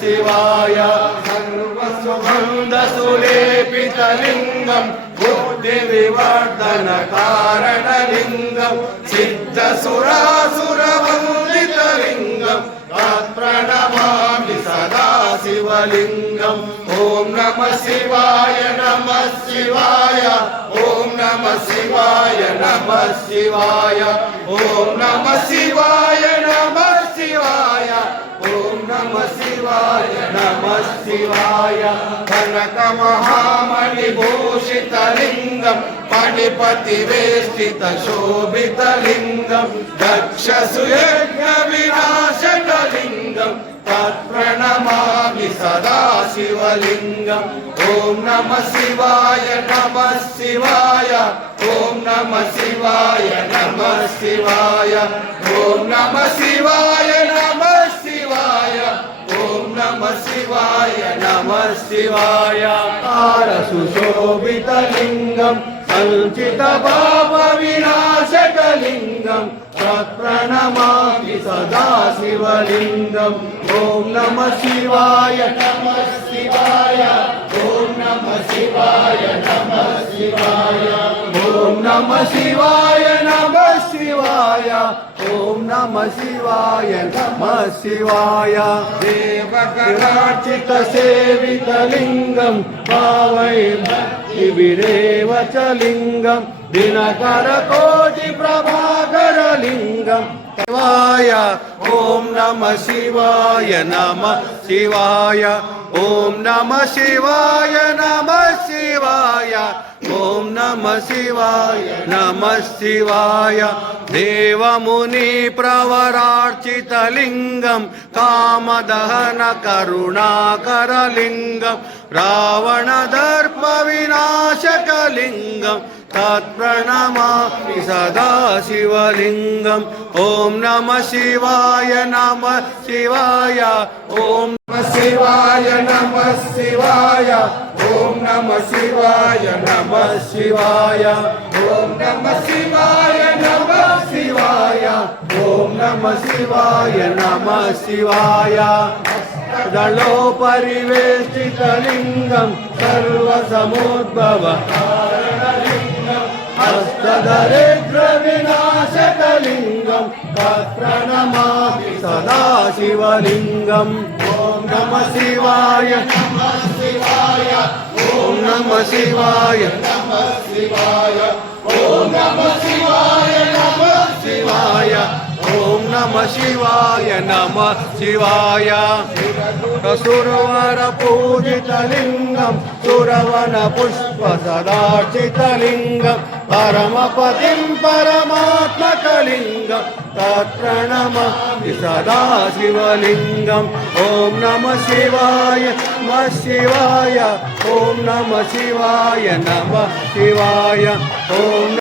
शिवाय सर्वसुगन्धसुलेपितलिङ्गं बुद्धिविवर्धनकारणलिङ्गं सिद्धसुरासुरवन्दितलिङ्गं तत्प्रणमामि सदा शिवलिङ्गम् ॐ नमः शिवाय नमः शिवाय ॐ नमः शिवाय नमः शिवाय ॐ नमः शिवाय नमः शिवाय ॐ नमः शिवाय नमः शिवाय कनकमहामणिभूषितलिङ्गं मणिपतिवेष्टितशोभितलिङ्गं दक्षसुयज्ञविनाशकलिङ्गं तत्प्रणमामि सदा शिवलिङ्गम् ॐ नमः शिवाय नमः शिवाय ॐ नमः शिवाय नमः शिवाय ॐ नमः शिवाय नमः शिवाय ॐ नमः शिवाय नमः शिवाय सुशोभितलिङ्गं सञ्चितपापविनाशकलिङ्गं तत्प्रणमामि सदा शिवलिङ्गम् ॐ नमः शिवाय नमः शिवाय ॐ नमः शिवाय नमः शिवाय ॐ नमः शिवाय नमः शिवाय ॐ नमः शिवाय नमः शिवाय देवगणार्चितसेवितलिङ्गं भावै भक्तिभिरेव च लिङ्गं दिनकरकोटिप्रभाकरलिङ्गं शिवाय ॐ नमः शिवाय नमः शिवाय ॐ नमः शिवाय नमः शिवाय ॐ नमः शिवाय नमः शिवाय देवमुनिप्रवरार्चितलिङ्गं कामदहनकरुणाकरलिङ्गं रावणदर्पविनाशकलिङ्गं तत्प्रणमामि सदा शिवलिङ्गम् ॐ नमः शिवाय नमः शिवाय ॐ नमः शिवाय नमः शिवाय ॐ नमः शिवाय नमः शिवाय ॐ नमः शिवाय नमः शिवाय ॐ नमः शिवाय नमः शिवाय दलोपरिवेष्टितलिङ्गं सर्वसमुद्भवकारणलिङ्गं हस्तदरिद्रविनाशकलिङ्गं तत्प्रणमामि सदा शिवलिङ्गम् ॐ नमः शिवाय नमः शिवाय ॐ नमः शिवाय नमः शिवाय ॐ नमः शिवाय नमः शिवाय ॐ नमः शिवाय नमः शिवाय सुरवरपूजितलिङ्गं सुरवनपुष्पसदार्चितलिङ्गं परमपतिं परमात्मकलिङ्गं तत्प्रणमामि सदा शिवलिङ्गम् ॐ नमः शिवाय नमः शिवाय ॐ नमः शिवाय नमः शिवाय ॐ